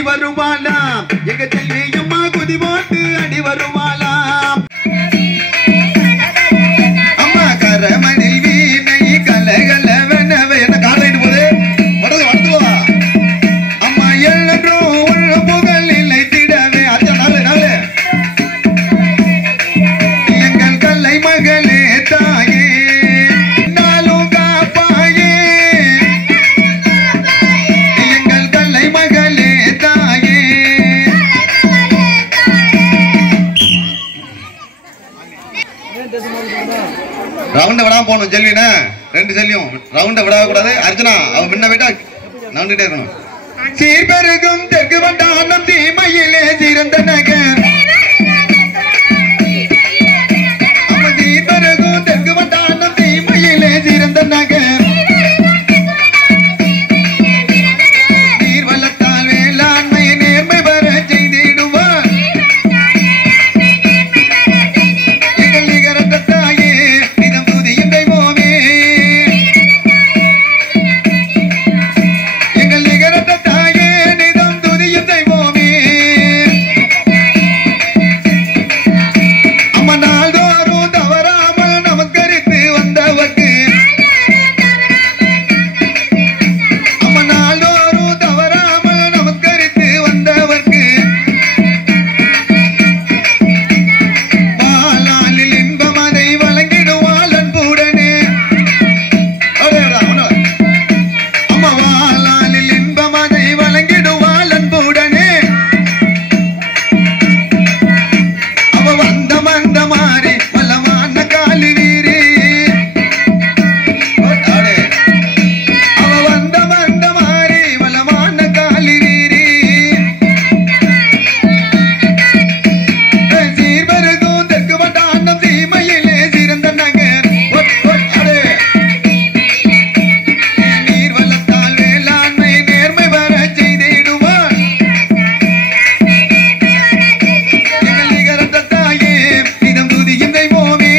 ஆடி வருவாளாம் எங்க செல்வியம்மா குதி போட்டு அடி வருவாளாம் அம்மா கரமணில் வீணை கலகல வெனவே என்ன காலையிட்டு போது வடது வடதுவா அம்மா எல்லன்றும் உள்ள புகழ் இல்லை திடவே அச்சா நாளு நாளு எங்கள் கல்லை மகளே தாயே நாளும் காப்பாயே எங்கள் கல்லை மகளே தாயே ரவுண்ட விடாம போகணும் செல்வினா ரெண்டு செல்லியும் ரவுண்ட விடாம கூடாது அர்ச்சனா அவ முன்ன விட்டா நவுண்டுட்டே இருக்கணும் சீர்பெருகும் தெற்கு வண்டானம் தீமையிலே சிறந்த நகர் அம்மா சீர்பெருகும் தெற்கு வண்டானம் தீமையிலே சிறந்த நகர் நீர் வளத்தால் வேளாண்மை நேர்மை பெற செய்திடுவார் எங்கள் நிகரத்த தாயே நிதம் துதியும் தெய்வமே எங்கள் நிகரத்த தாயே நிதம் துதியும் தெய்வமே அம்மா நாள்தோறும் தவறாமல் நமஸ்கரித்து வந்தவர்க்கு அம்மா நாள்தோறும் தவறாமல் நமஸ்கரித்து வந்தவர்க்கு வாளாலில் இன்பம் அதை வழங்கிடுவாள் அன்புடனே அம்மா வாளாலில் இன்பம் அதை வழங்கிடுவாள் அன்புடனே அவ வந்த மந்த மாறி வல்லமான காலி வீரி அவ வந்த மந்த மாறி வல்லமான காலி வீரி சீர்பெருகும் தெற்கு வண்டானம் தீமையிலே சிறந்த நகர் நீர் வளத்தால் வேளாண்மை நேர்மை பெற செய்திடுவார் எங்கள் நிகரத்த தாயே நிதம் துதியும் தெய்வமே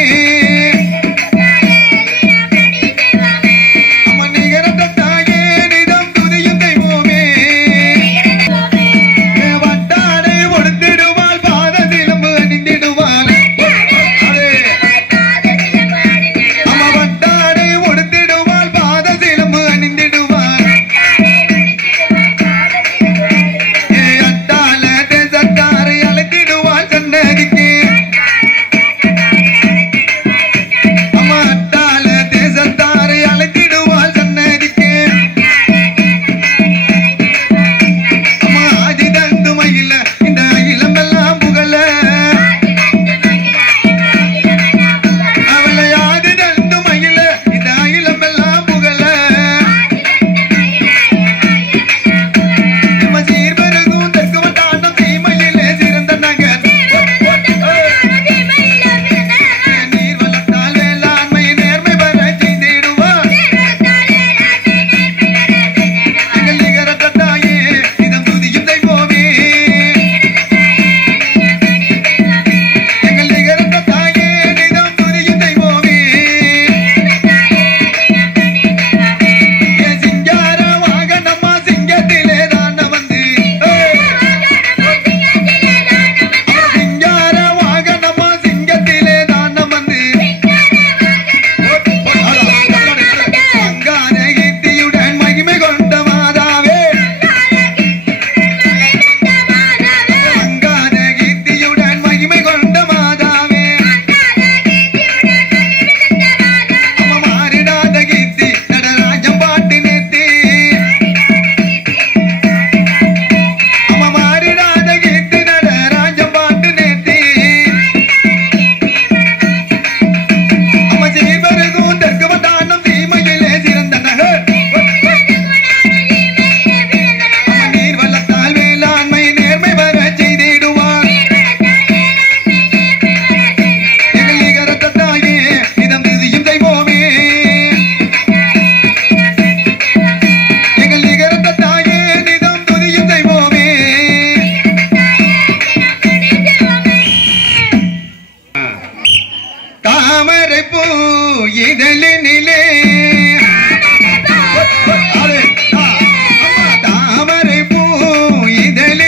அம்மா நிகரத்த தாயே நிதம் துதியும் தெய்வமே வட்டாடை ஒடுத்திடுவாள் பாத சிலம்பு அணிந்திடுவாள் அம்மா வட்டாடை ஒடுத்திடுவாள் பாத சிலம்பு அணிந்திடுவாள் அத்தால தேசத்தாரை அழைத்திடுவாள் சன்னதிக்கு அம்மா அத்தால தேசத்தாரை அழைத்திடுவாள் சன்னதிக்கு அம்மா ஆதி தந்து மயில இந்த இளமெல்லாம் புகழ அவளை ஆதி தந்து மயில இந்த இளமெல்லாம் புகழ நம்ம சீர்பெருகும் தெற்கு வண்டானம் தீமையிலே சிறந்த நகர் நீர் வளத்தால் வேளாண்மை நேர்மை பெற செய்திடுவார் எங்கள் நிகரத்த தாயே நிதம் துதியும் தெய்வமே எங்கள் நிகரத்த தாயே நிதம் துதியும் தெய்வமே என் சிங்கார வாகனம்மா சிங்கத்திலே தான வந்து சிங்கார வாகனம்மா சிங்கத்திலே தான வந்து அங்கார கீர்த்தியுடன் மகிமை கொண்ட மாதாவே அங்கார கீர்த்தியுடன் மகிமை கொண்ட மாதாவே அம்மா மாறிடாத கீர்த்தி நடராஜம் பாட்டு நேர்த்தி அம்மா மாறிடாத கீர்த்தி நடராஜம் பாட்டு நேர்த்தி அம்மா சீர்பெருகும் தெற்கு வண்டானம் தீமையிலே சிறந்த நகர் அம்மா நீர் வளத்தால் வேளாண்மை நேர்மை பெற செய்திடுவார் எங்கள் நிகரத்த தாயே நிதம் துதியும் தெய்வமே எங்கள் நிகரத்த தாயே நிதம் துதியும் தெய்வமே தாமரை பூ இதழினிலே தாமரை பூ இதழ்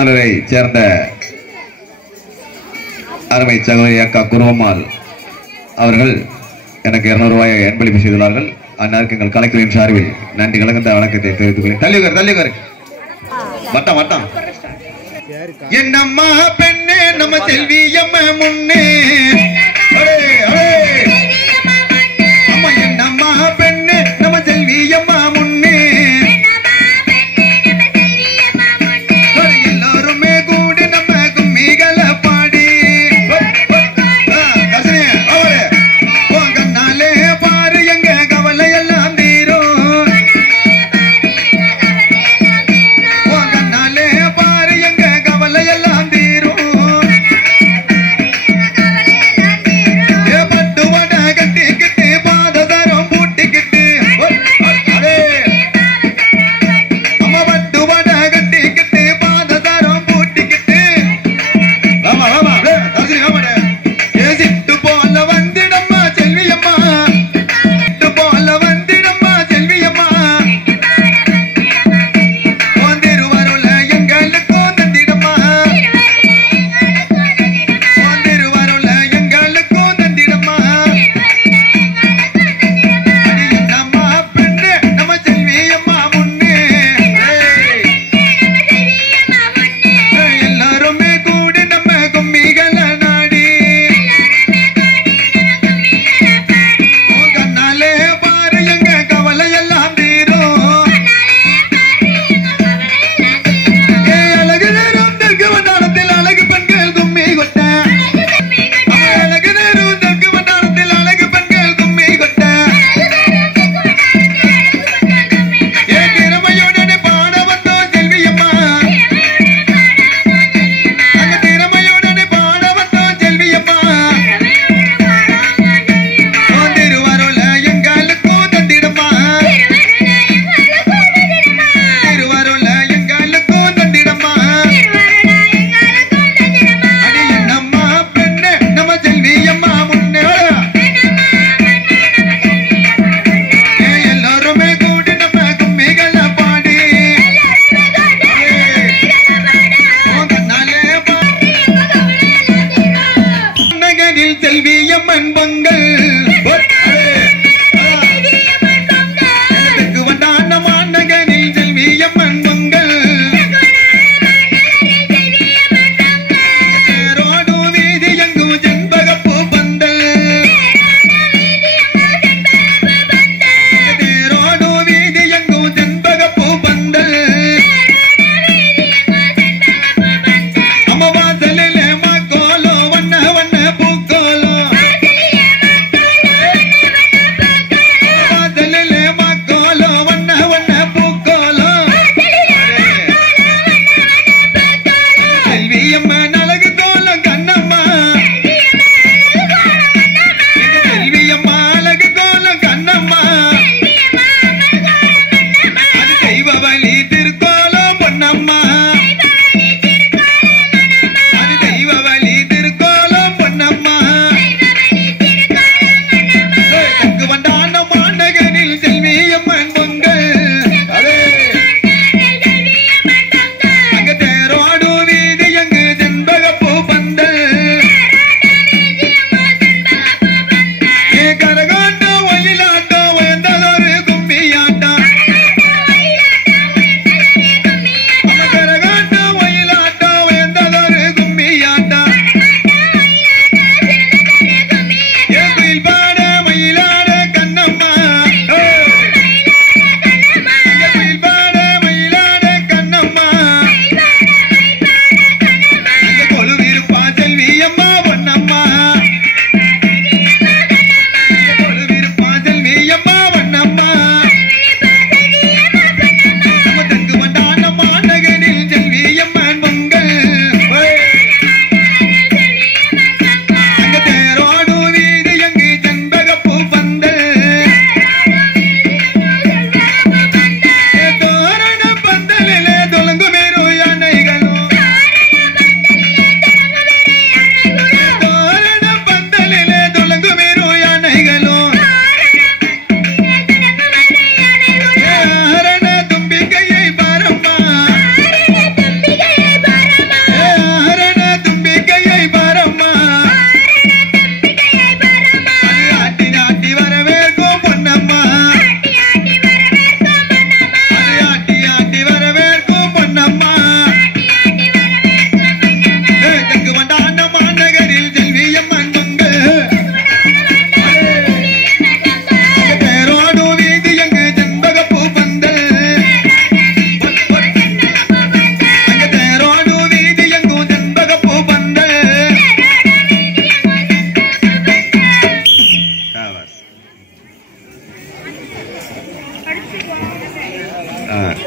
மாநகரை சேர்ந்த அருமை சகோதரி அக்கா குருவம்மாள் அவர்கள் எனக்கு 200 ரூபாயை அன்பளிப்பு செய்துள்ளார்கள். அந்நாருக்கு எங்கள் கலைத்துறையின் சார்பில் நன்றி கலந்த வணக்கத்தை தெரிவித்துக் கொள்கிறேன். தள்ளியுகர் வட்டம் வட்டம். என்னம்மா பெண்ணே நம்ம செல்வி அம்மா முன்னே அம்மா என்னம்மா பெண்ணே நம்ம செல்வி அம்மா முன்னே எல்லாருமே கூடி நம்ம கும்மிகளை பாடி கண்ணாலே பாரு எங்க கவலை எல்லாம் தீரும். கண்ணாலே பாரு எங்க கவலை எல்லாம் தீரும். பட்டு வட கட்டிக்கிட்டு பாததரம் பூட்டிக்கிட்டு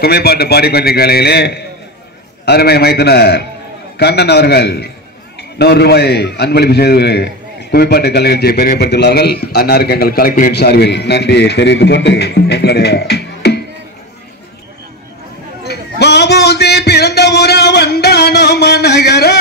கும்மிப்பாட்டு பாடிக்கொண்டிருக்கும் வேளையிலே அருமை மைத்துனர் கண்ணன் அவர்கள் 100 ரூபாயை அன்பளிப்பு செய்து கும்மிப்பாட்டு கலை நிகழ்ச்சியை பெருமைப்படுத்தியுள்ளார்கள். அன்னாருக்கு எங்கள் கலைக்குழுவின் சார்பில் நன்றியை தெரிவித்துக் கொண்டு எங்களுடைய பாபூசி பிறந்த ஊரா வண்டானோ மனகரா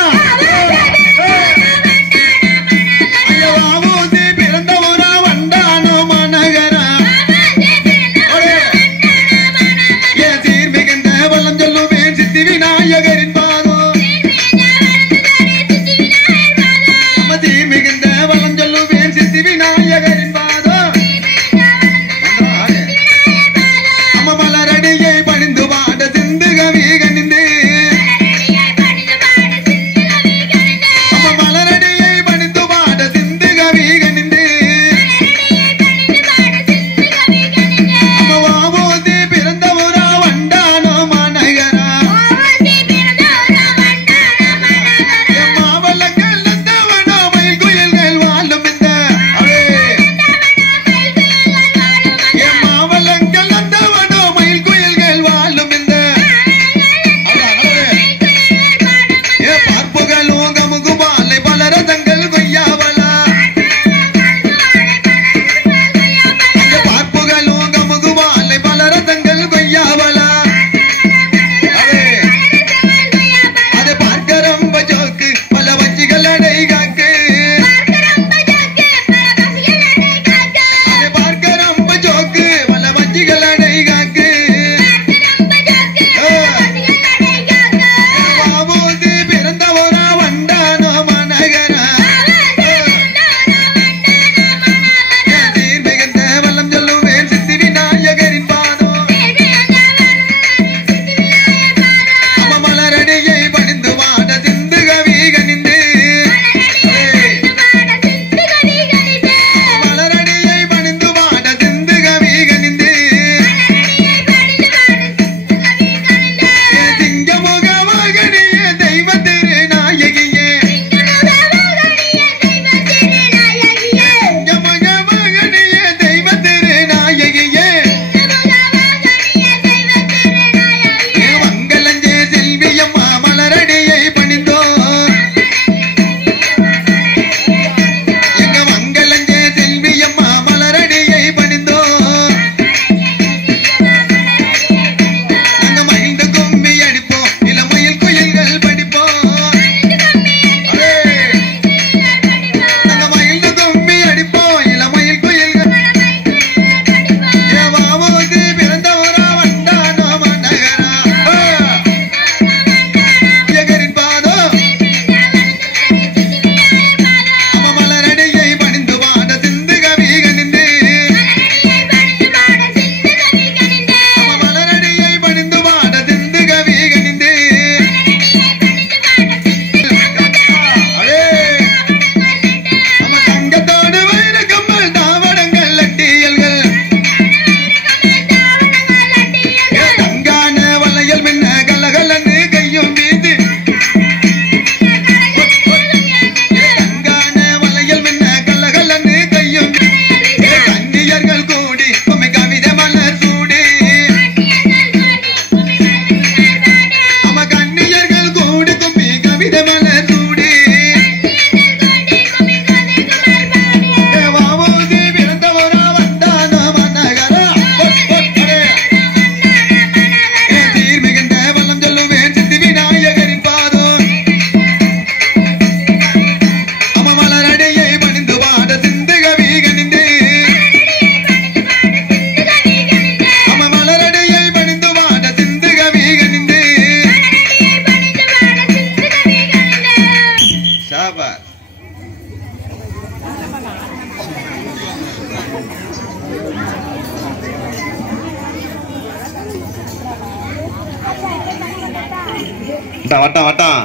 வட்டம் வட்டம்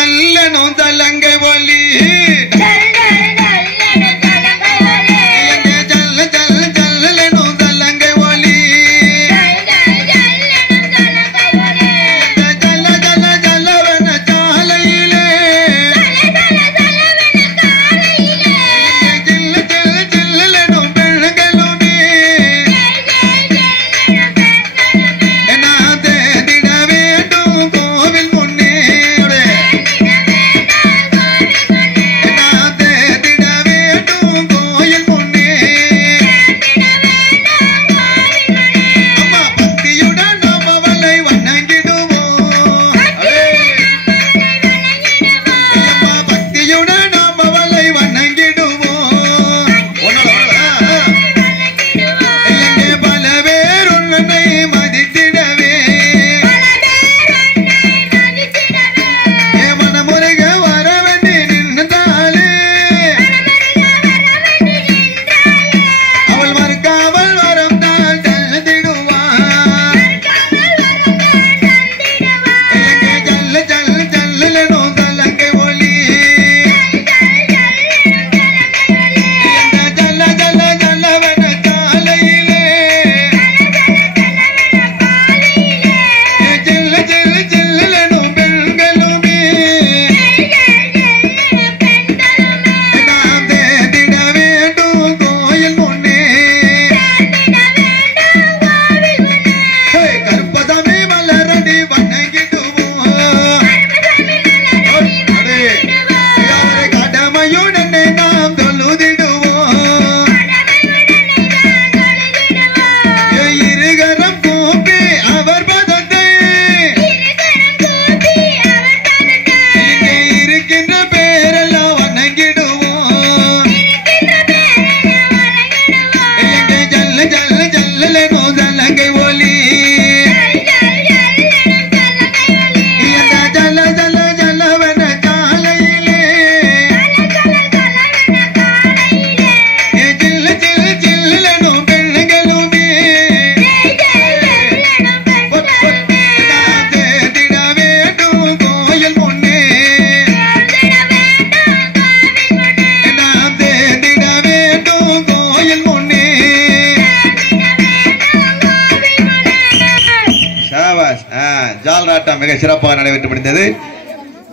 நல்லனோ தலங்கை ஒலி மிக சிறப்பாக நடைபெற்று முடிந்தது.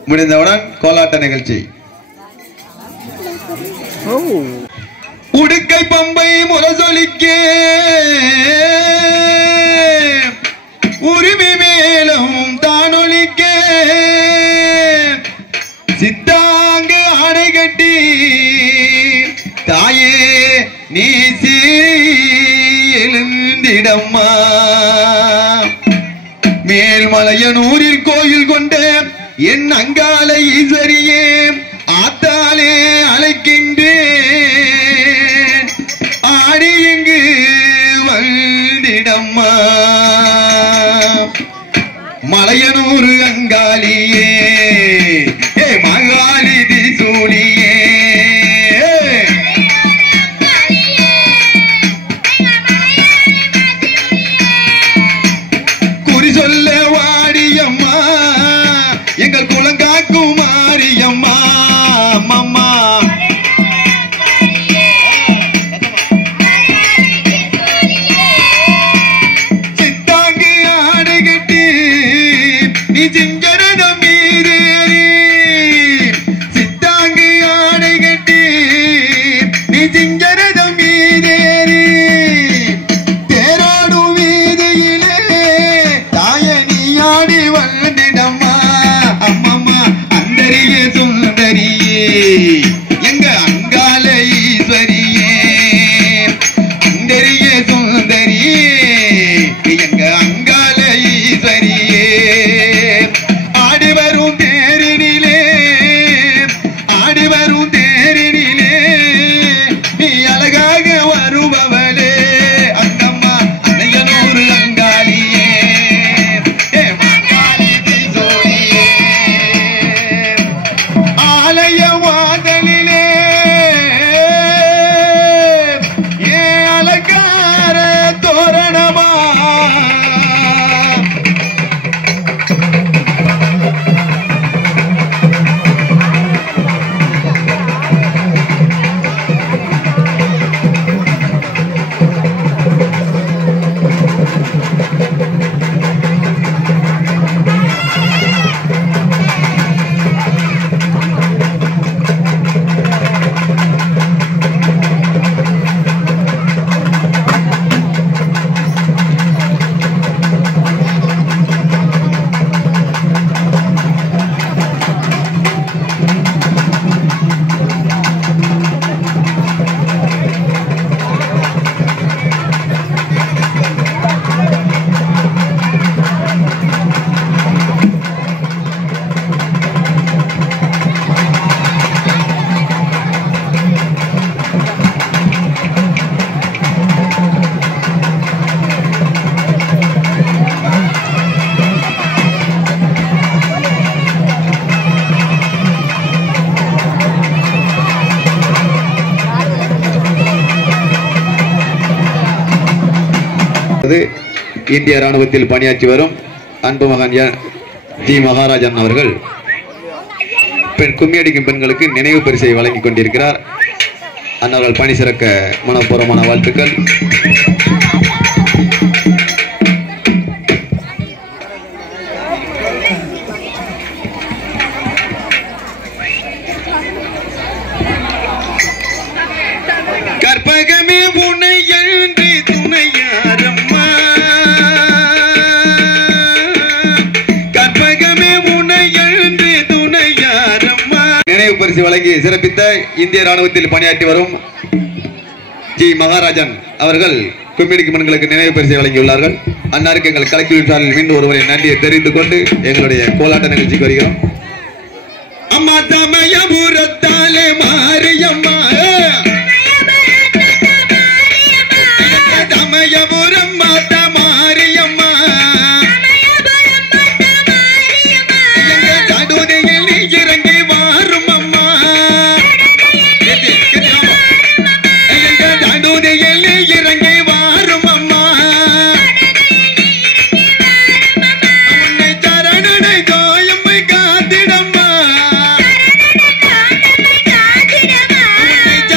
முடிந்தவுடன் கோலாட்ட நிகழ்ச்சி. உடுக்கை பம்பை முரசொலிக்க உரிமை மேலும் தானொலிக்க சித்தாங்கு ஆடை கட்டி தாயே நீ எழுந்திடம்மா. மேல்மலையனூரில் கோயில் கொண்ட என் அங்காள ஈஸ்வரியே ஆத்தாலே அழைக்கின்றேன் ஆடி இங்கு வந்திடம்மா. மலையனூர் அங்காளியே ஏ மங்காளி திசூலியே குறி சொல்ல வாடியம்மா எங்கள் குலங்காக்கும் மாரியம்மா. அம்மம்மா சித்தாங்கு ஆடை கட்டி நீ சிங்கரதம் மீது சித்தாங்கு ஆடை கட்டி நீ சிங்கரதம் மீதேறி தேராடும் வீதியிலே தாய நீ ஆடி வந்திடம்மா. அம்மம்மா அந்தரிய சுந்தரியே எங்க அங்காள ஈஸ்வரியே அந்தரிய சுந்தரியே எங்க அங்காள ஈஸ்வரியே ஆடி வரும் தேரினிலே ஆடி வரும் தேரினிலே நீ அழகாக வருபவளே அங்கம்மா அன்னையனூர் அங்காளியே ஏ மங்காளி திசோலியே ஆலய வாதலிலே ஏ அலங்கார தோரணமா இந்திய ராணுவத்தில் பணியாற்றி வரும் அன்பு மகன் ஜி மகாராஜன் அவர்கள் கும்மியடிக்கும் பெண்களுக்கு நினைவு பரிசை வழங்கிக் கொண்டிருக்கிறார். அன்னவர்கள் பணி சிறக்க மனப்பூர்வமான வாழ்த்துக்கள். கற்பகமே உன்னை எழுந்து துணையாரம்மா கற்பகமே உன்னை எழுந்து துணையாரம்மா. நினைவு பரிசு வழங்கி சிறப்பித்த இந்திய ராணுவத்தில் பணியாற்றி வரும் ஜி மகாராஜன் அவர்கள் கும்மிடிக்கும் பெண்களுக்கு நினைவு பரிசை வழங்கியுள்ளார்கள். அன்னாருக்கு எங்கள் கலெக்டர் சார்பில் மீண்டும் ஒருவரை நன்றியை தெரிந்து கொண்டு எங்களுடைய கோலாட்ட நிகழ்ச்சிக்கு வருகிறோம். அம்மா தமயபுரத்தாலே மாரியம்மா தமயபுரம் மாதா மாரியம்மா எங்க தடுதையில் நீ இறங்கி வாரும் அம்மா எங்க தடுதையில் நீ இறங்கி வாரும் அம்மா உன்னை சரணனை தோயம்மை காத்திடம்மா உன்னை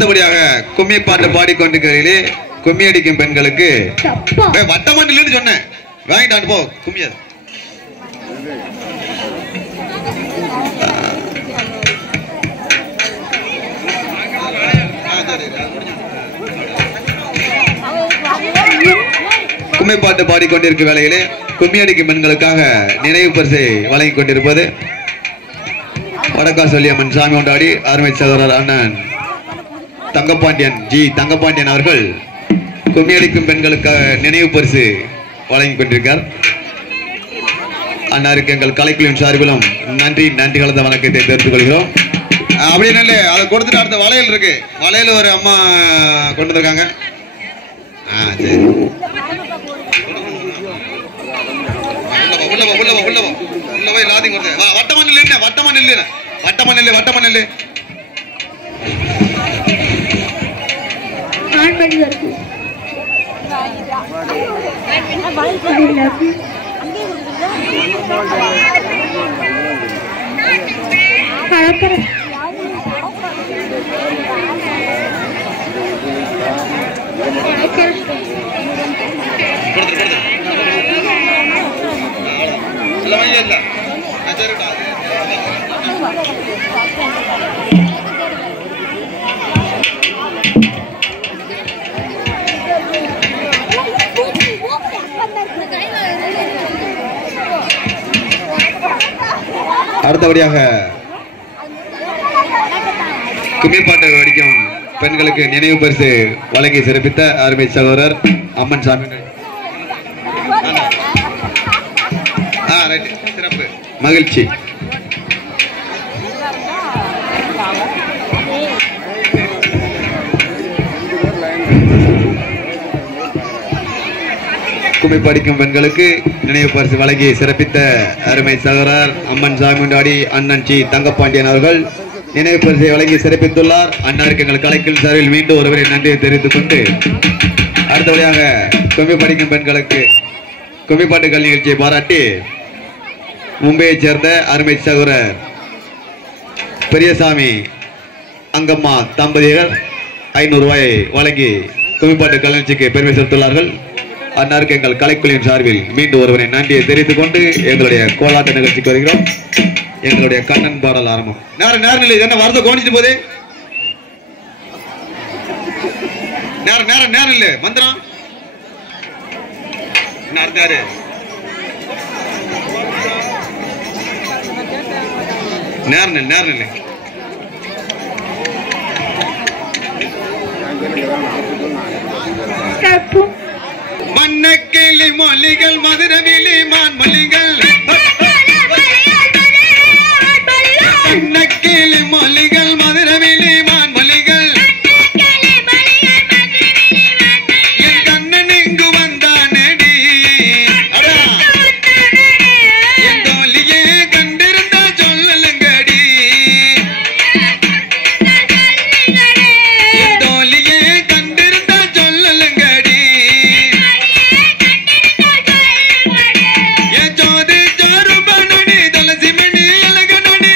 அடுத்தபடியாக கும்மி பாட்டு பாடிக்கொண்டிருக்கிறீர்களே கும்மி அடிக்கும் பெண்களுக்கு வட்டமண்டில்னு சொன்னேன், வாங்கிட்டாண்டு போ கும்மியாது. கும்மி பாட்டு பாடிக்கொண்டிருக்கும் வேளையிலே கும்மி அடிக்கும் பெண்களுக்காக நினைவு பரிசை வழங்கிக் கொண்டிருப்பது வடக்காசொல்லியம்மன் சாமி கொண்டாடி அருமை சகோதரர் அண்ணன் தங்கப்பாண்டியன் அவர்கள் கும்மி அடிக்கும் பெண்களுக்காக நினைவு பரிசு வழங்கிக் கொண்டிருக்கார். அண்ணாருக்கு எங்கள் கலைக்குழுவின் சார்பிலும் நன்றி கலந்த வணக்கத்தை தெரிவித்துக் கொள்கிறோம். அப்படின்னு அதை கொடுத்துட்டு அடுத்த வளையல் இருக்கு, வளையல் ஒரு அம்மா கொண்டு வந்திருக்காங்க. சரி வட்டமண்ணு அடுத்தபடியாக கும்மிப்பாட்டு அடிக்கும் பெண்களுக்கு நினைவு பரிசு வழங்கி சிறப்பித்த அருமை சகோதரர் அம்மன் சாமி. சிறப்பு மகிழ்ச்சி. கும்மி படிக்கும் பெண்களுக்கு நினைவு பரிசு வழங்கி சிறப்பித்த அருமை சகோதரர் அம்மன் சாமிண்டாடி அண்ணன் தங்கப்பாண்டியன் அவர்கள் நினைவு பரிசை வழங்கி சிறப்பித்துள்ளார். அண்ணாருக்கு எங்கள் கலைக்குழு சார்பில் மீண்டும் ஒருவரை நன்றியை தெரிவித்துக் கொண்டு அடுத்தபடியாக கும்மி படிக்கும் பெண்களுக்கு கும்மிப்பாட்டுகள் நிகழ்ச்சியை பாராட்டி மும்பையைச் சேர்ந்த அருமை சகோதரர் பெரியசாமி அங்கம்மா தம்பதியர் 500 ரூபாயை வழங்கி கும்மிப்பாட்டு கலைஞருக்கு பெருமை சேர்த்துள்ளார்கள். அன்னாருக்கு எங்கள் கலைக்குழுவின் சார்பில் மீண்டும் ஒருவரை நன்றியை தெரிவித்துக் கொண்டு எங்களுடைய கோலாட்ட நிகழ்ச்சிக்கு வருகிறோம். எங்களுடைய கண்ணன் பாடல் ஆரம்பம். நேரம் இல்லை, என்ன வரத கோணிச்சிட்டு போதே, நேரம் இல்லை மந்திரம் நேரம் இல்லை. மண்ணக்கிளி மொழிகள் மதுரவிலி மான் மொழிகள் மண்ணக்கிளி மொழிகள் மதுரவிலி மான் மொழிகள் என் கண்ணன் இங்கு வந்தானடி என் தோழியே கண்டிருந்தா சொல்லலுங்கடி என் தோழியே கண்டிருந்தா சொல்லலுங்கடி ஜோதி ஜோருபனடி தலசி மணி அழகனடி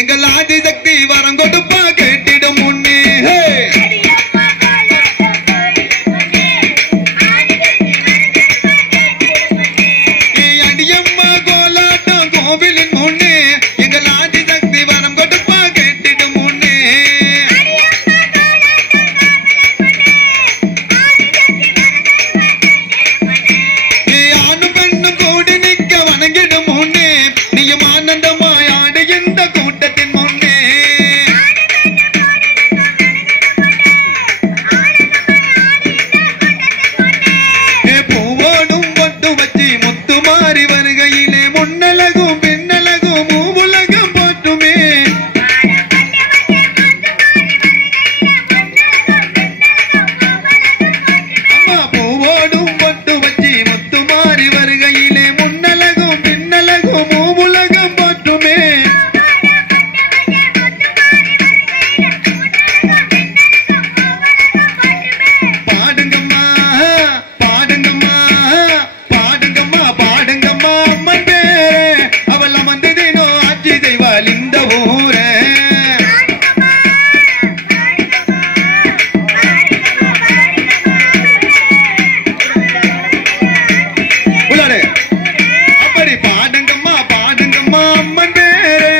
எங்கள் ஆதிசக்தி வரம் கொடுப்பா கேட்டிடும் முன்னே அடியம்மா கோலாட்டம் கோவிலின் முன்னே எங்கள் ஆதிசக்தி வரம் கொடுப்பா கேட்டிடும் முன்னே ஆணும் பெண்ணும் கூடி நிற்க வணங்கிடும் முன்னே நீயும் ஆனந்தமாய் ஆடு இந்த கூட்டத்தின் முன்னே பூவோடும் பொட்டு வச்சு முத்து மாறி வருகையிலே முன்னழகும் பின்னழகும் மூவுலகம் போற்றுமே அம்மா பூவோடும் பொட்டு வச்சு முத்து மாறி வருகையிலே முன்னழகும் பின்னழகும் மூவுலகம் போற்றுமே பாடுங்கம்மா பாடுங்கம்மா பாடுங்கம்மா பாடுங்கம்மா அம்மன் பேரே அவள் அமர்ந்ததினோ ஆட்சி செய்வாள் இந்த ஊரே உள்ளாடு அப்படி பாடுங்கம்மா பாடுங்கம்மா அம்மன் பேரே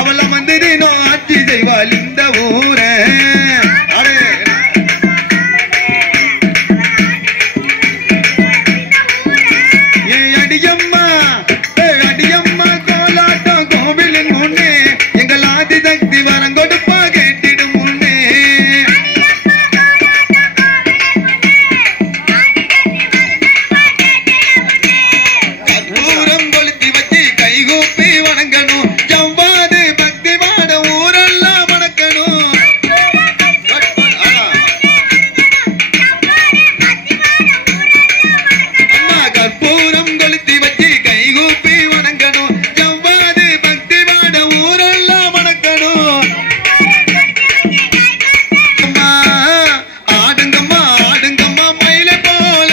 அவள் அமர்ந்ததினோ ஆட்சி செய்வாள் இந்த ஊரே அடே அடியம்மா அடியம்மா கோலாட்டம் கோவிலின் முன்னே எங்கள் ஆதிசக்தி வரம் கொடுப்பா கேட்டிடும் முன்னே கற்பூரம் கொளுத்தி வச்சு கைகூப்பி வணங்கணும் ஜவ்வாது பக்தி வாட ஊரெல்லாம் வணக்கணும் அம்மா கற்பூரம் கொளுத்தி வச்சு கைகூப்பி வணங்கணும் ஜவ்வாது பக்தி வாட ஊரெல்லாம் வணக்கணும் அம்மா ஆடுங்கம்மா ஆடுங்கம்மா மயிலை போல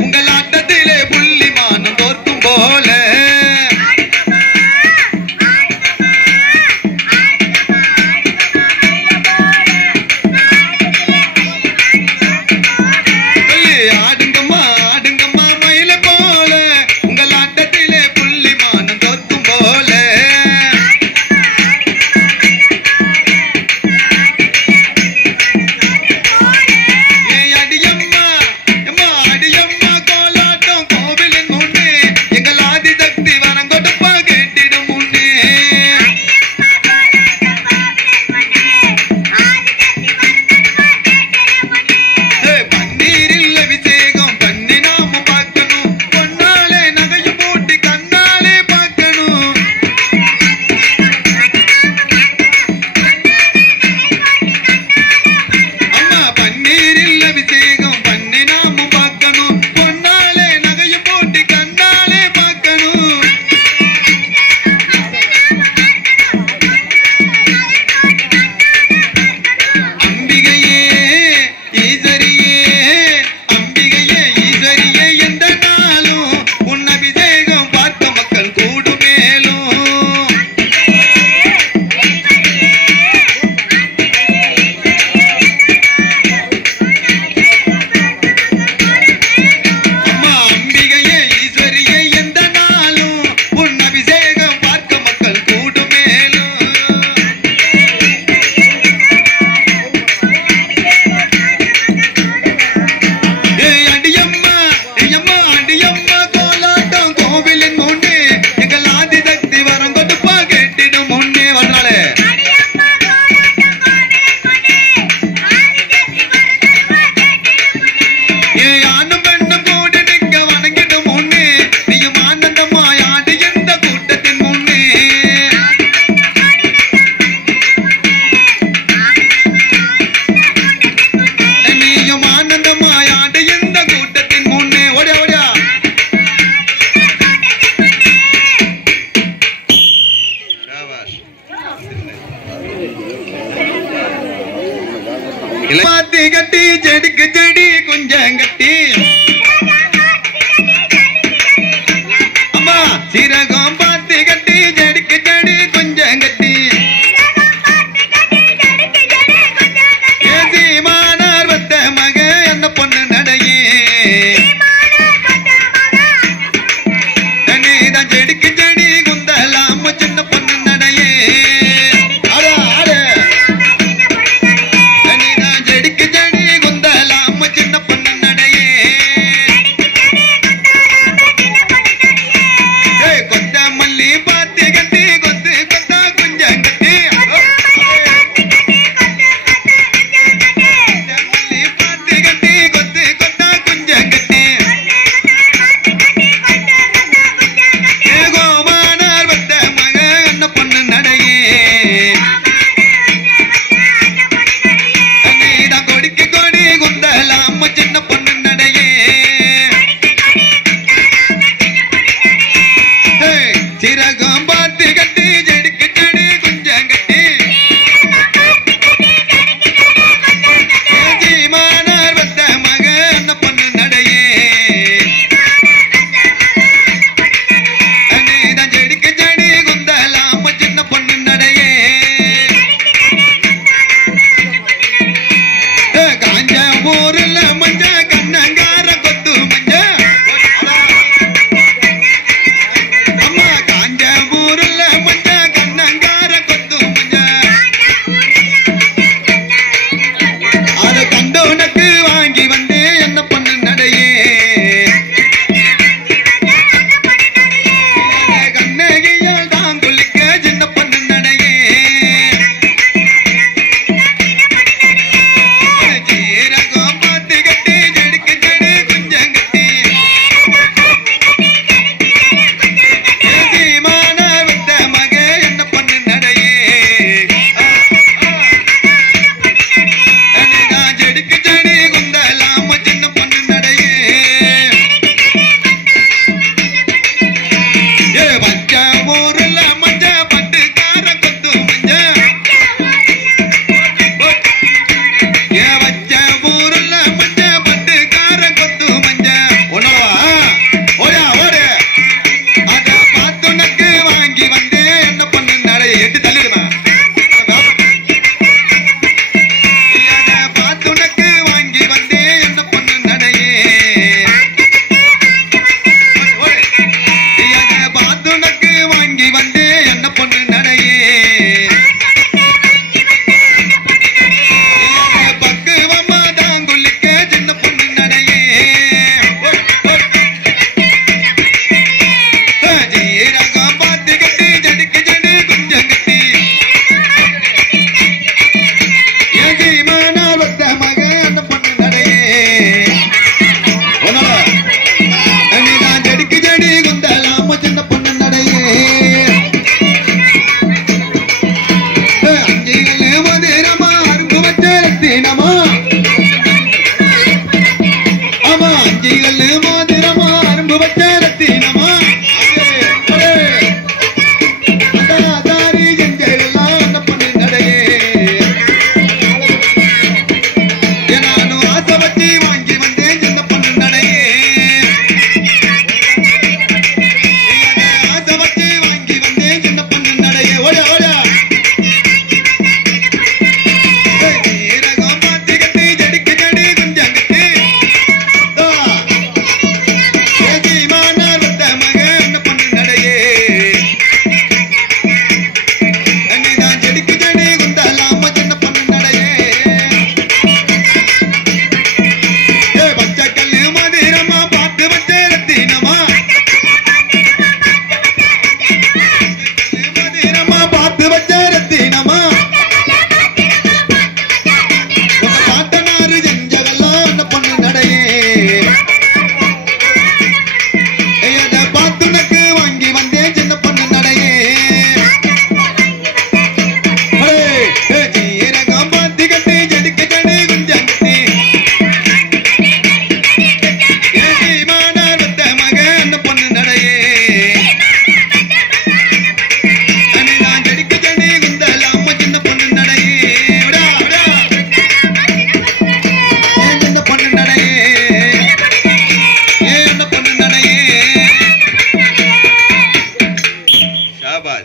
உங்கள் ஆட்டத்திலே புள்ளிமானம் தோற்கும் போல சொல்லி ஆடுங்கம்மா ஆடுங்கம்மா மயிலை போல உங்கள் ஆட்டத்திலே புள்ளிமானம் தோற்கும் போல அடியம்மா அம்மா அடியம்மா கோலாட்டம் கோவிலின் முன்னே எங்கள் ஆதிசக்தி வரம் கொடுப்பா கேட்டிடும் முன்னே பன்னீரில் அபிஷேகம் பண்ணி நாம பார்க்கணும் பொன்னாலே நகையும் போட்டி கண்ணாலே பார்க்கணும் அம்மா பன்னீரில் அபிஷேகம் பண்ணி நாம பார்க்கணும் பொன்னாலே நகையும் போட்டி கண்ணாலே பார்க்கணும் அம்பிகையே ஈஸ்வரியே அம்பிகையே ஈஸ்வரியே எந்த நாளும் உன் அபிஷேகம் பார்க்க மக்கள் கூடும் மேலும் அம்மா அம்பிகையே ஈஸ்வரியே எந்த நாளும் உன் அபிஷேகம் பார்க்க மக்கள் கூடும் மேலும் அடியம்மா அடியம்மா அடியம்மா கோலாட்டம் கோவிலின் முன்னே எங்கள் ஆதிசக்தி வரம் கொடுப்பா கேட்டிடும் முன்னே வந்தாலே ஆணும் பெண்ணும் கூடி நிற்க வணங்கிடும் முன்னே நீயும் ஆனந்தமாய் ஆடு இந்த கூட்டத்தின் முன்னே நீயும் ஆனந்தமாய் ஆடு இந்த கூட்டத்தின் முன்னே ஓடியா ஓடியா ஷாபாஷ் பாத்தி கட்டி செடிக்கு செடி கொஞ்சம் கட்டி அம்மா சீரகம் பாத்தி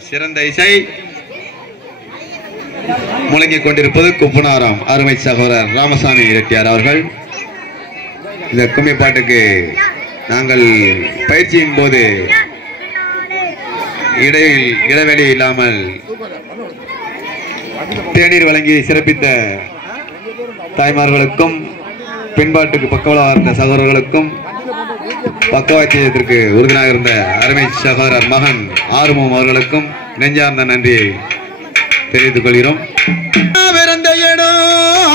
சிறந்த இசை முழங்கிக் கொண்டிருப்பது குப்புனாராம் அருமை சகோதரர் ராமசாமி ரெட்டியார் அவர்கள். இந்த கும்மி பாட்டுக்கு நாங்கள் பயிற்சியின் போது இடைவெளி இல்லாமல் தேநீர் வழங்கி சிறப்பித்த தாய்மார்களுக்கும் பின்பாட்டுக்கு பக்கவளம் இருந்த சகோதரர்களுக்கும் பக்கவாத்தியத்திற்கு உறுதுணையாக இருந்த அருமை சகோதரர் மகன் ஆறுமுகம் அவர்களுக்கும் நெஞ்சார்ந்த நன்றியை தெரிவித்துக் கொள்கிறோம். பிறந்த இடம்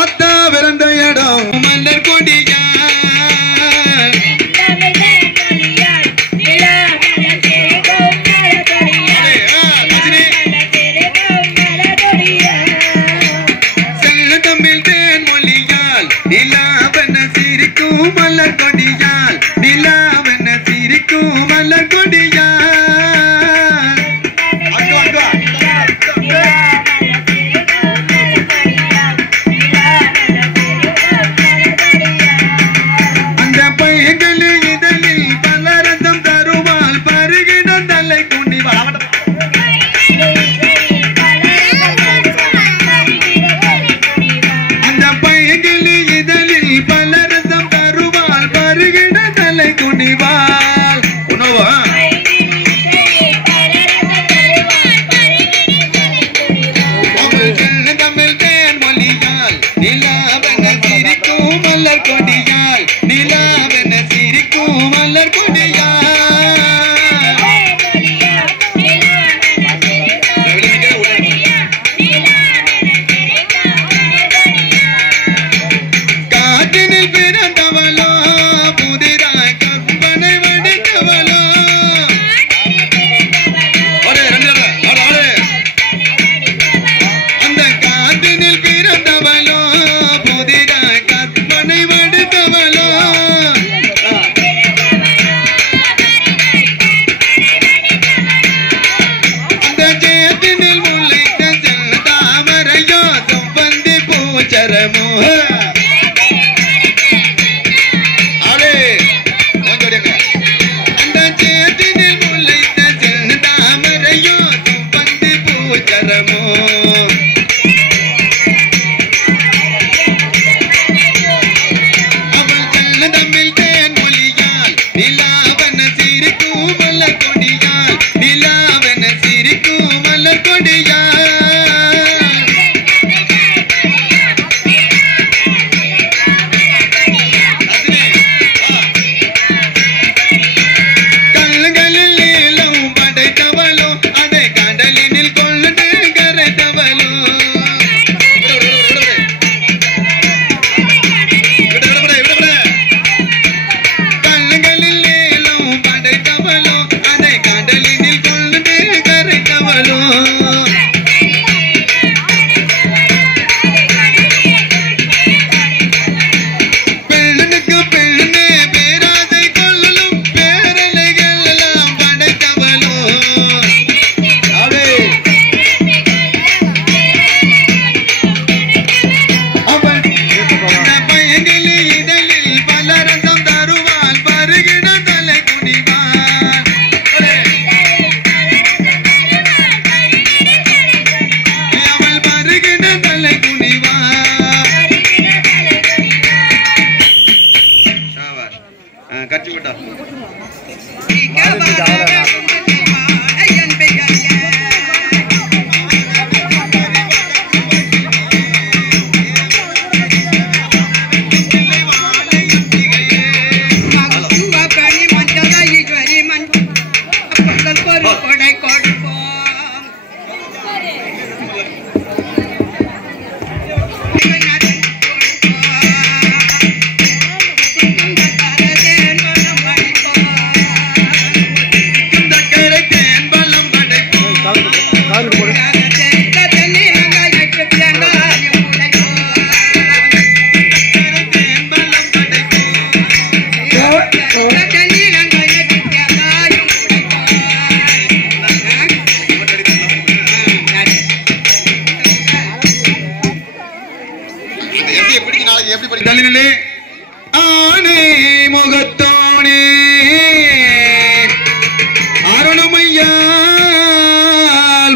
அத்தா பிறந்த இடம் மன்னர் கொடியா மலர் கொடியால் நிலாவென சிரிக்கும் மலர் கொடியால் அந்த பையன்கள் இதழில் பலரசம் தருவால் பருகிடம் தலை குனிவாள். அந்த பையன்கள் இதழில் பலரசம் பருகிட தலை குனிவாள். உணவா தமிழ் தேன் மொழியால் நிலாவென சிரிக்கும் மலர் கொடியால் நிலாவென சிரிக்கும் மலர் கொடியால் காற்றினில் பிறந்தவளோ புதிதாய் கற்பனை வடித்தவளோ அந்த காற்றினில் பிறந்தவளோ புதிதாய் கற்பனை வடித்தவளோ அந்த ஜெயத்தினில் முளைத்த செந்தாமரையோ செவ்வந்தி பூச்சரமோ ஆனை முகத்தோனே அருணமையால்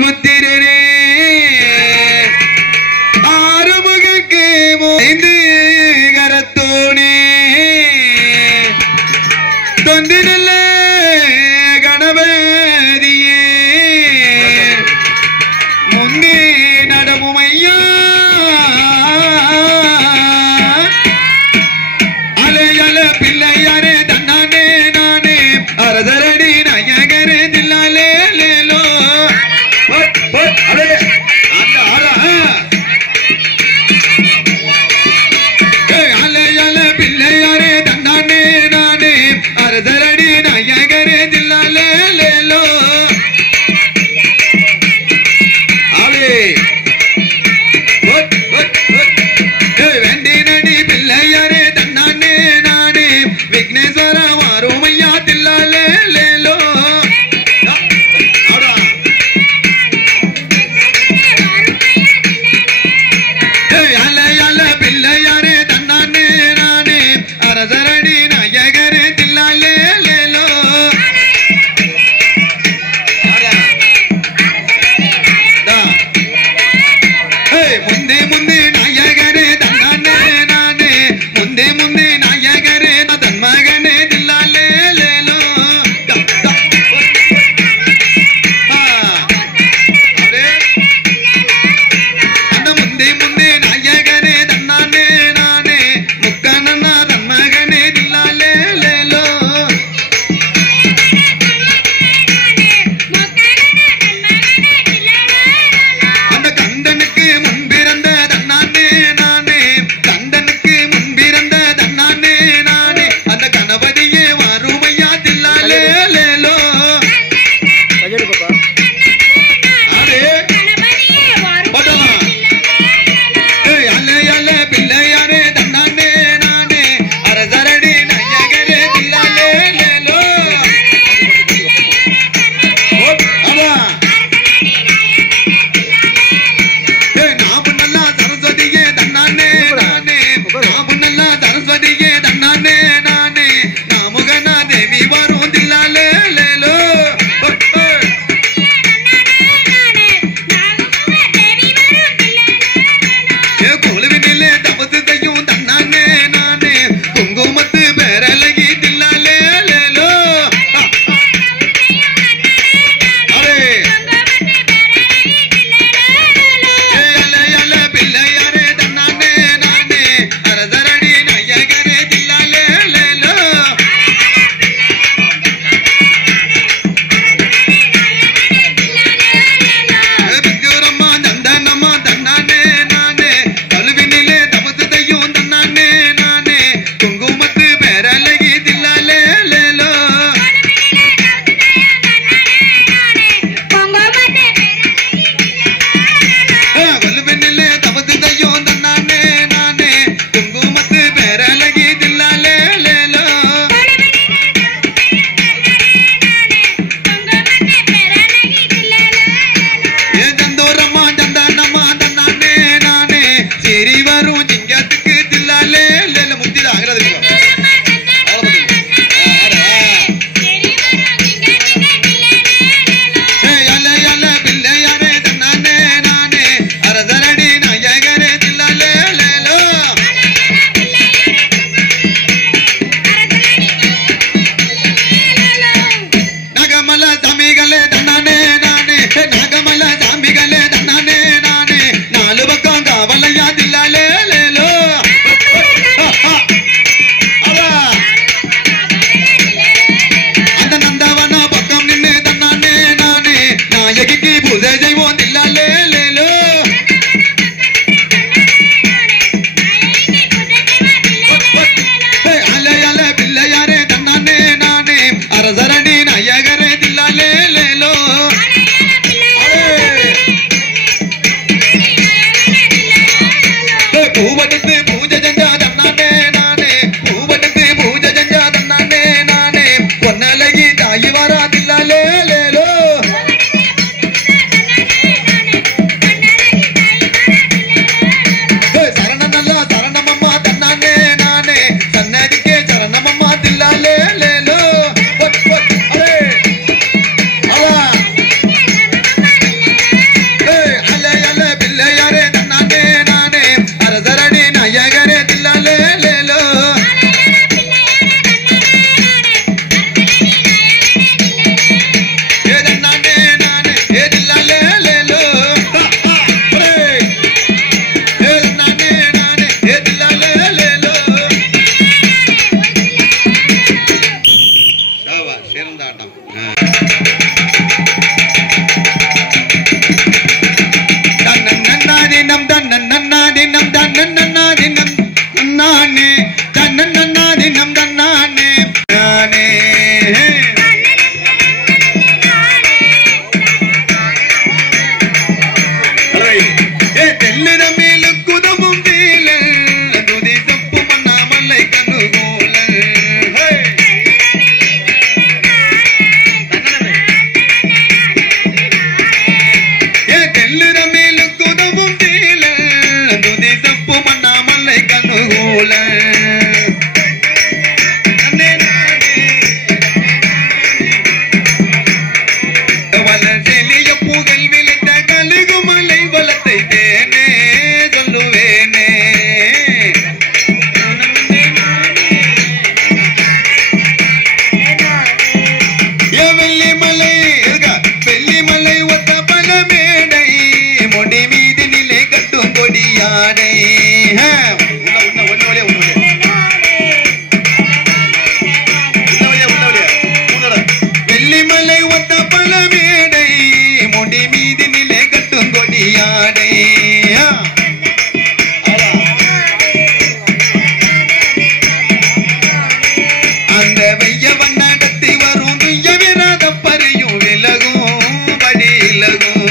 அந்த வெய்யவன் நடத்தி வரும் துய்ய விரதம் பறியும் விலகும் வழி இலகும்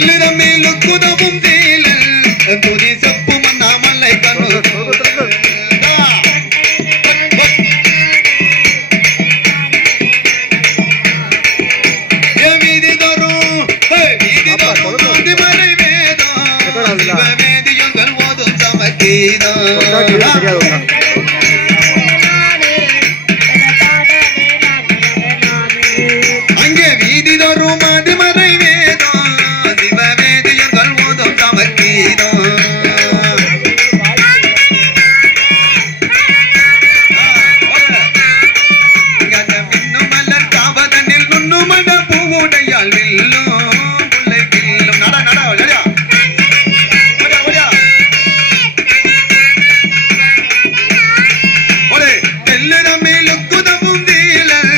தெல்லுதமேலுக்குதவும் தீலல் துதி செப்பு மண்ணாமலை கண்ணு வீதி தோறும் மறை வேதம் வேதியங்கள் ஓதும் சமக்கீதம் அங்கே வீதி தோறும் மறை வேதம் சிவ வேதியங்கள் ஓதும் சமக்கீதம் மின்னும் மலர் காவதனில் நுண்ணும் மட பூவுடையால் வில்லும் புள்ளை கில்லும் நட நட ஓடியா ஓடியா ஓடே தெல்லுதமேலுக்குதவும் தீலல்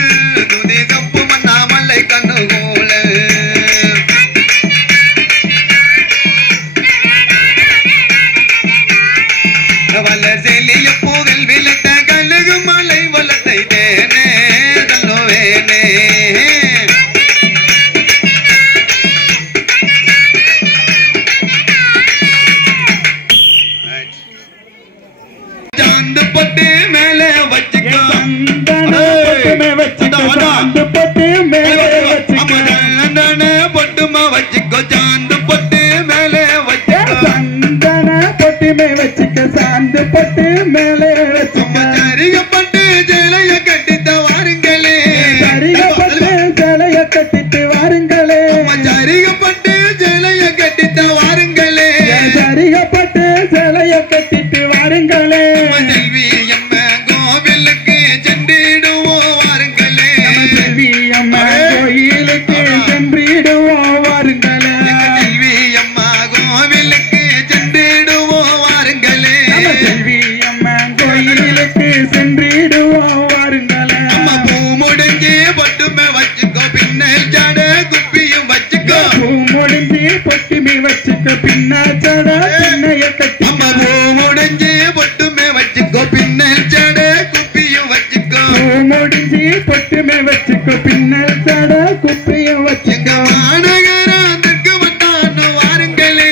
துதி கப்பு மண்ணாமலை கண்ணுகூல வளர் செலிய புகழ் விளத்த கழுகு மலை வளத்தை தேனே தல்லுவேனே சாந்து பொட்டு மேல வச்சுக்கோ சாந்து பொட்டு மேல பொட்டுமா வச்சுக்கோ சாந்து பொட்டு மேல வச்சுக்கோ சந்தன பொட்டு மே வச்சுக்க சாந்து பொட்டு மேல வச்சுக்க சரிகப்பட்டு ஜலைய கட்டித்த வாருங்களே சரிகப்பட்டு ஜலைய கட்டிட்டு வாருங்களே சரிகப்பட்டு ஜலைய கட்டித்த வாருங்களே சரிகப்பட்டு ஜலைய கட்டிட்டு வாருங்களே செல்வி அம்மா கோவிலுக்கு சென்றிடுவோம் வாருங்களே செல்வி அம்மா கோயிலுக்கு சென்றிடுவோம் வாருங்களே செல்வி அம்மா கோவிலுக்கு சென்றிடுவோம் வாருங்களே செல்வி அம்மா கோயிலுக்கு சென்றிடுவோம் வாருங்களே அம்மா பூ முடிஞ்சு பொட்டுமே வச்சுக்கோ பின்னல் ஜட குப்பியும் வச்சுக்கோ பூ முடிஞ்சு பொட்டுமே வச்சுக்கோ பின்னல் ஜட பின்னைய கட்டி அம்மா பூ முடிஞ்சு பொட்டுமே வச்சுக்கோ பின்னல் ஜட குப்பியும் வச்சுக்கோ பூ முடிஞ்சு பொட்டுமே வச்சுக்கோ பின்னல் ஜட குப்பியும் வச்சுக்கோ மாநகரம் தெற்கு வந்தான வாருங்களே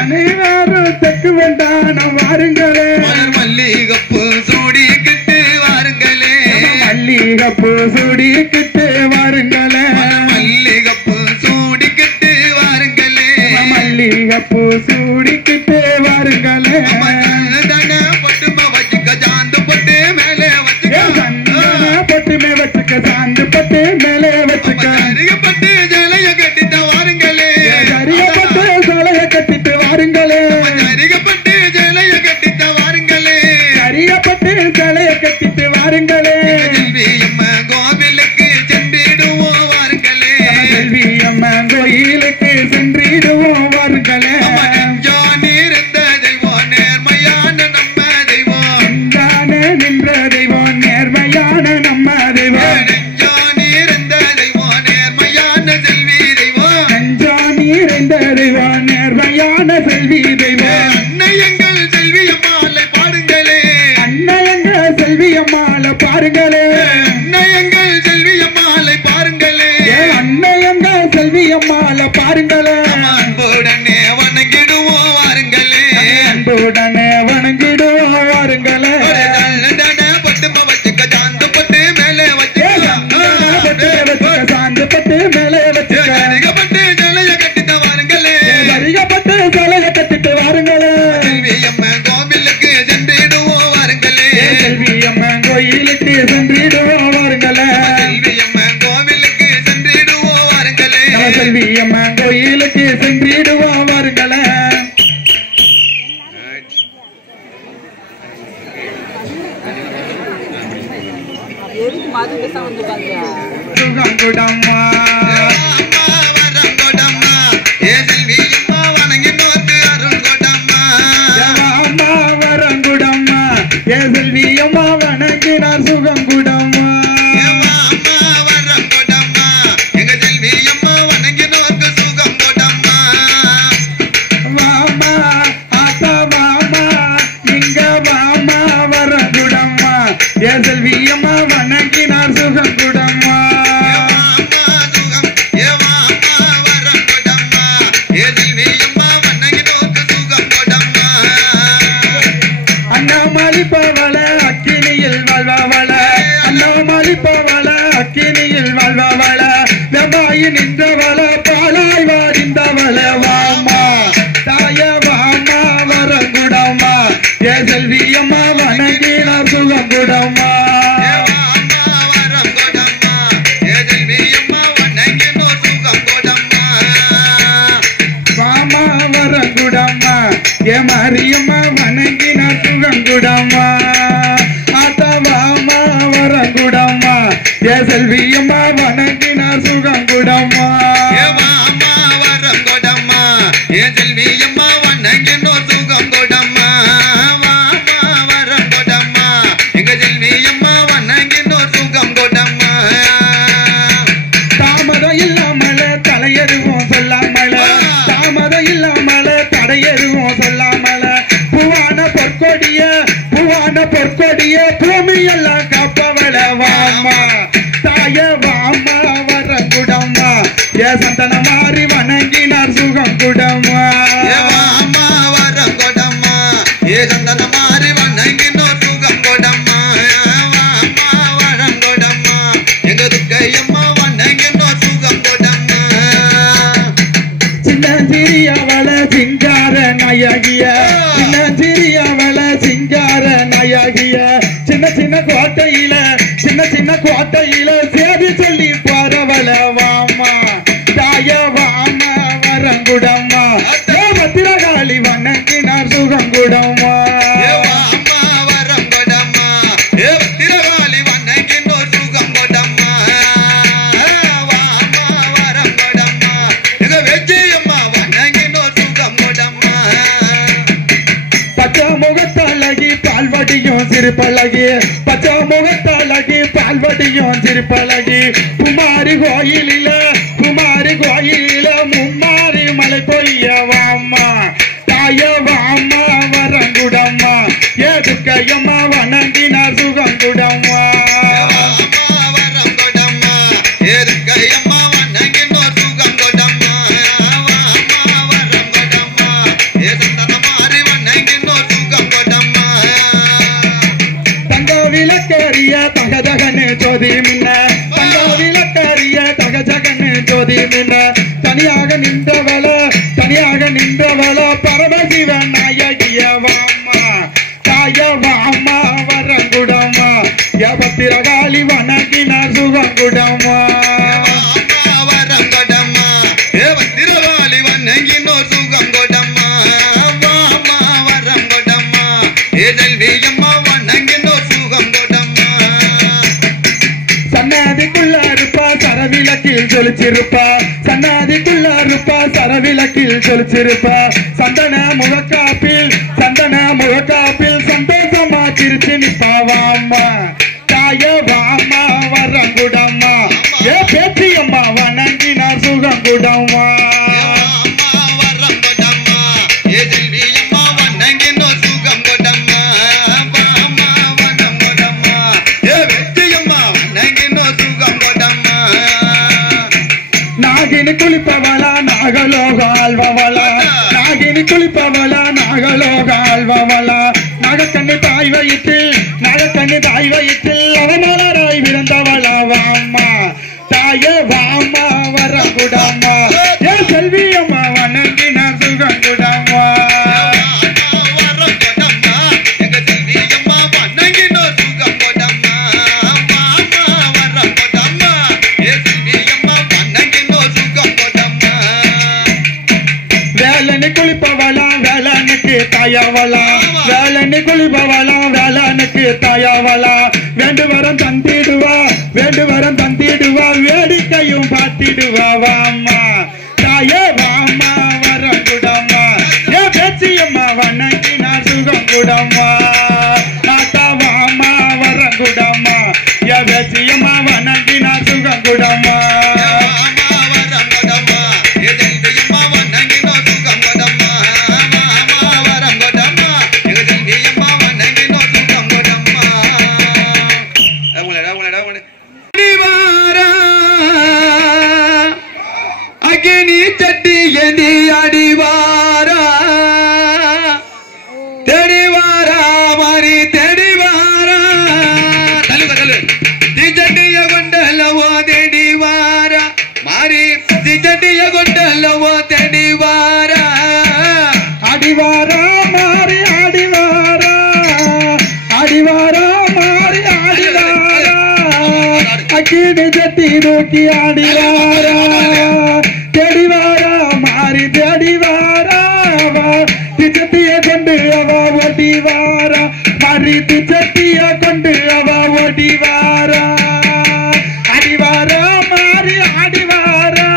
அனைவரும் தெற்கு வந்தான வாருங்களே மல்லிகப்பூ சூடிக்கிட்டு வாருங்களே மல்லிகப்பூ சூடிக்கிட்டு வாருங்களே மல்லிகப்பூ சூடிக்கிட்டு வாருங்களே மல்லிகப்பூ சூடிக்கிட்டு வாருங்களே பொட்டுமா வச்சுக்க சாந்து பொட்டு மேலே வச்சுக்க பொட்டுமே வச்சுக்க சாந்து பொட்டு மேலே வச்சுக்க சரிகப்பட்டு ஜலைய கட்டித்த வாருங்களே சரிகப்பட்டு ஜலைய கட்டிட்டு வாருங்களே சரிகப்பட்டு ஜலைய கட்டித்த வாருங்களே சரிகப்பட்டு ஜலைய கட்டிட்டு வாருங்களே செல்வி அம்மா கோவிலுக்கு சென்றிடுவோம் வாருங்களே செல்வி அம்மா கோயிலுக்கு சென்றிடுவோம் வாருங்களே நின்ற தெய்வம் நேர்மையான நம்ம தெய்வம் நின்ற தெய்வம் நேர்மையான நம்ம தெய்வம் நெஞ்சானீர்ந்த தெய்வம் நேர்மையான செல்வி தெய்வம் நெஞ்சானீர்ந்த தெய்வம் நேர்மையான செல்வி தெய்வம் அன்னையங்கள் செல்வி அம்மாளை பாடுங்களே அன்னையங்கள் செல்வி அம்மாளை பாருங்களே அன்னையங்கள் செல்வி அம்மாளை பாருங்களே அன்னையங்கள் செல்வி அம்மாளை பாருங்களே அன்புடனே வணங்கிடுவோம் வாருங்களே அன்புடனே வணங்கிடுவோம் வாருங்களே பொட்டுமா வச்சுக்க சாந்து பொட்டு மேலே வச்சுக்க சாந்து பொட்டு மேலே வச்சுக்க சரிகப்பட்டு ஜலைய கட்டித்த வாருங்களே சரிகப்பட்டு ஜலைய கட்டிட்டு வாருங்களே செல்வி அம்மா கோவிலுக்கு சென்றிடுவோம் வாருங்களே செல்வி அம்மா கோயிலுக்கு சென்றிடுவோம் வாருங்களே செல்வி அம்மா கோவிலுக்கு சென்றிடுவோம் வாருங்களே செல்வி அம்மா கோயிலுக்கு சென்றிடுவோம் வாருங்களே பாலாய் நின்றவள பாலாய் வாடிந்தவள வாமா தாய வாமா வரங்குடம்மா ஏ செல்வியம்மா வணங்கினார் சுகம் குடம்மா வாமா வரங்குடம்மா ஏ மாரியம்மா வணங்கினார் சுகம் குடம்மா ஆத்தா வாமா வரங்குடம்மா ஏ செல்வியம்மா வணங்கினார் சுகம் குடம்மா தாமதம் இல்லாமல தலையெதுவும் சொல்லாமல தாமதம் இல்லாமல தடையெதுவும் சொல்லாமல பூவான பொற்கொடிய பூமி எல்லாம் காப்பவள வாமா தாய வாமா வரங்குடம்மா ஏ சந்தன மாறி வணங்கினார் சுகம் குடம்மா வாமா வரங்குடம்மா ஏ சந்தன மாறி வணங்கினார் சுகம் குடம்மா வாமா வரங்குடம்மா எங்க துர்க்கையம்மா வணங்கினார் சுகம் குடம்மா சின்னஞ்சிறியவள சிங்கார நாயகிய சின்னஞ்சிறியவள சிங்கார நாயகிய சின்ன சின்ன கோட்டையில சேதி சொல்லி போறவள வாமா தாய வாமா வரங்குடம்மா பத்திரகாளி வணங்கினார் சுகம் குடம்மா வாமா வரங்குடம்மா ஏ பத்திரகாளி வணங்கினார் சுகம் குடம்மா வாமா வரங்குடம்மா எங்க வெஜ்ஜியம்மா வணங்கினார் சுகம் குடம்மா பச்சை முகத்தழகி பால்வடியும் சிறுபழகி பச்சை முகத்தழகி பால்வடியும் சிறுபழகி குமாரி கோயிலில மும்மாரி மலை பொய்ய வாமா தாய வாமா வரங்குடம்மா ஏ துர்க்கையம்மா வணங்கினார் சுகம் குடம்மா வரங்குடம்மா ஏ துர்க்கையம்மா வணங்கினார் சுகம் குடம்மா வாமா வரங்குடம்மா ஏ சந்தன மாறி வணங்கினார் சுகம் குடம்மா தங்க விளக்கரிய தகஜகன்னு ஜோதி மின்ன தங்க விளக்கரிய தகஜகன்னு ஜோதி மின்ன தனியாக நின்றவள பரமசிவன் நாயகிய வாமா தாய வாமா வரங்குடம்மா ஏ பத்திரகாளி வணங்கினார் சுகம் குடம்மா வரங்குடம்மா ஏ பத்திரகாளி வணங்கினார் சுகம் குடம்மா வாமா வரங்குடம்மா ஏ செல்வியம்மா வணங்கினார் சுகம் குடம்மா சன்னாதிக்குள்ள இருப்பா சரவிளக்கில் ஜொலிச்சிருப்பா சன்னாதிக்குள்ள இருப்பா சரவிளக்கில் ஜொலிச்சிருப்பா சந்தன முகக்காப்பில் சந்தோஷமா திருச்சி நிப்பா வாமா தாய வாமா வரங்குடம்மா ஏ பேச்சியம்மா வணங்கினார் சுகம் குடம்மா வரங்குடம்மா ஏ செல்வியம்மா வணங்கினார் சுகம் குடம்மா வாமா வரங்குடம்மா ஏ வெற்றியம்மா வணங்கினார் சுகம் குடம்மா நாகினி குளிப்பவளா நாகலோக ஆழ்வவளா நாகினி குளிப்பவளா நாகலோக ஆழ்வவளா நகக்கண்ணி தாய் வயிற்றில் அவமலராய் விருந்தவளா வாமா தாய வாமா வரங்குடம்மா ஏ செல்வியம்மா வணங்கினார் சுகம் குடம்மா வரங்குடம்மா எங்க செல்வியம்மா வணங்கினார் சுகம் குடம்மா வாமா வரங்குடம்மா ஏ செல்வியம்மா வணங்கினார் சுகம் குடம்மா வேலனி குளிப்பவளா வேலனுக்கு தாயவளா வேலனி குளிப்பவளா வேலனுக்கு தாயவளா வேண்டு வரம் தந்திடுவா வேடிக்கையும் பார்த்திடுவா வாமா தாய வாமா வரங்குடம்மா ஏ பேச்சியம்மா வணங்கினார் சுகம் குடம்மா தாத்தா வாமா வரங்குடம்மா ஏ பேச்சியம்மா வணங்கினார் சுகம் குடம்மா அக்னி சட்டி ஏந்தி அடிவாரா தெடிவாரா மாறி தெடிவாரா தள்ளுங்க தள்ளு திஜட்டிய கொண்டலவோ தெடிவாரா மாறி அடிவாரா மாறி அடிவாரா அடிவாரா மாறி அடிவாரா அக்கினி சட்டி தூக்கி அடிவாரா தேடிவாரா மாறி தேடிவாரா திச்சட்டிய கொண்டு அவ ஓடிவாரா மாறி திச்சட்டிய கொண்டு அவ ஓடிவாரா அடிவாரா மாறி அடிவாரா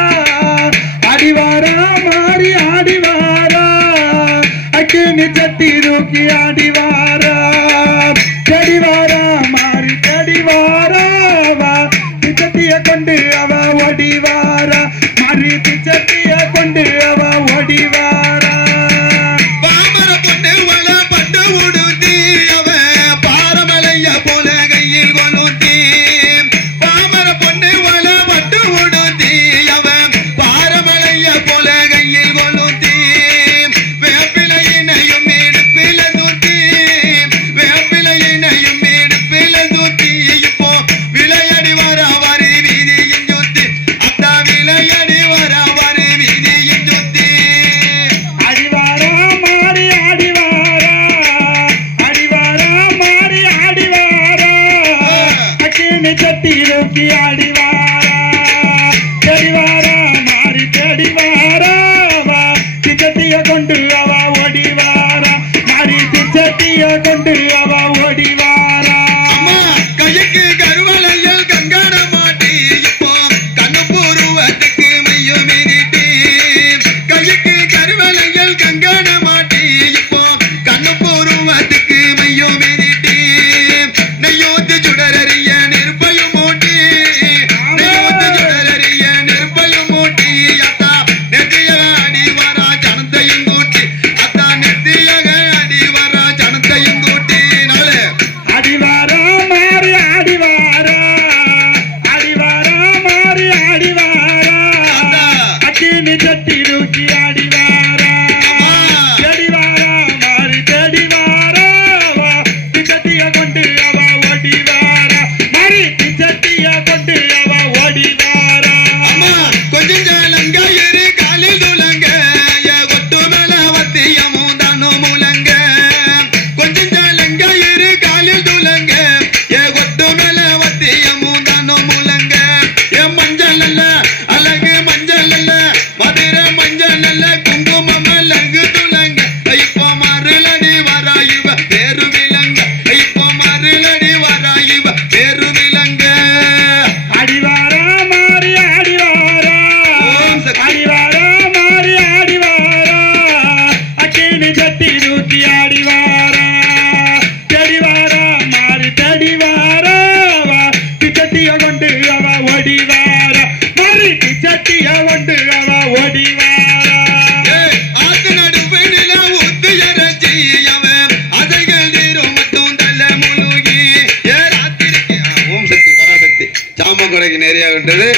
அடிவாரா மாறி அடிவாரா அக்கினி சட்டி தூக்கி அடிவாரா தேடிவாரா மாறி தேடிவாரா திச்சட்டிய கொண்டு அவ ஓடிவாரா மாறி திச்சட்டிய கொண்டு அவ ஓடிவாரா பாமர பொண்ணு வள பட்டு உடுத்தி அவ பாரமலைய போல கையில் கொளுத்தி பாமர பொண்ணு வள பட்டு உடுத்தி அவ பாரமலைய போல கையில் கொளுத்தி வேப்பிலையினையும் இடுப்பில தூத்தி வேப்பிலையினையும் இடுப்பில தூத்தி இப்போ விளையாடி வர வரி வீதியின் சுத்தி அத்தா விளையாடி வர வரி வீதியின் சுத்தி அடிவாரா மாறி அடிவாரா அடிவாரா மாறி அடிவாரா அக்கினி சட்டி தூக்கி அடிவாரா தேடிவாரா மாறி தேடிவாரா திச்சட்டிய கொண்டு அவ ஓடிவாரா மாறி திச்சட்டிய கொண்டு அவ ஓடிவாரா அம்மா கைக்கு கருவளையல் கங்கண மாட்டி இப்போ கண்ணு பூர்வத்துக்கு மையம் மிதிட்டி கைக்கு கருவளையல் கங்கண மாட்டி இப்போ கண்ணு பூர்வத்துக்கு மையம் மிதிட்டி நெய்யோத்து சுடரறிய நெருப்பையும் மூட்டி நெய்யோத்து சுடரறிய நெருப்பையும் மூட்டி அத்தா நெத்தியக அடி வரா ஜனத்தையும் கூட்டி அத்தா நெத்தியக அடி வரா ஜனத்தையும் கூட்டி நாளே அடிவாரா மாறி அடிவாரா அடிவாரா மாறி அடிவாரா அக்கினி சட்டி தூக்கி அடிவாரா தேடிவாரா மாறி தேடிவாரா திச்சட்டிய கொண்டு அவ ஓடிவாரா மாறி திச்சட்டிய கொண்டு அவ ஓடிவாரா அம்மா கொஞ்சம் ஜலங்க இரு காலில் துலங்க ஏ கொட்டு மேல வத்தியமும் தானும் முழங்க கொஞ்சம் ஜலங்க இரு காலில் துலங்க ஏ கொட்டு மேல வத்தியமும் தானும் முழங்க ஏ மஞ்சள் அல்ல அழகு மஞ்சள் அல்ல மதுரை மஞ்சள் அல்ல குங்குமம் அழகு துலங்க இப்போ மருளடி வராயுவ பேரு விலங்க இப்போ மருளடி வராயுவ பேரு விலங்க அடிவாரா மாறி அடிவாரா ஓம் சக்தி. அடிவாரா மாறி அடிவாரா அக்கினி சட்டி தூக்கி அடிவாரா தேடிவாரா மாறி தேடிவாரா திச்சட்டிய கொண்டு அவ ஓடிவாரா மாறி திச்சட்டிய கொண்டு அவ ஓடிவாரா ஏய், ஆத்து நடுவினில ஊத்து இறைச்சி அவன் அதைகள் நீரும் மட்டும் தள்ள முழுகி ஏ ராத்திரிக்கு ஓம் சக்தி பராசக்தி சாம கொடைக்கு நிறைய விட்டது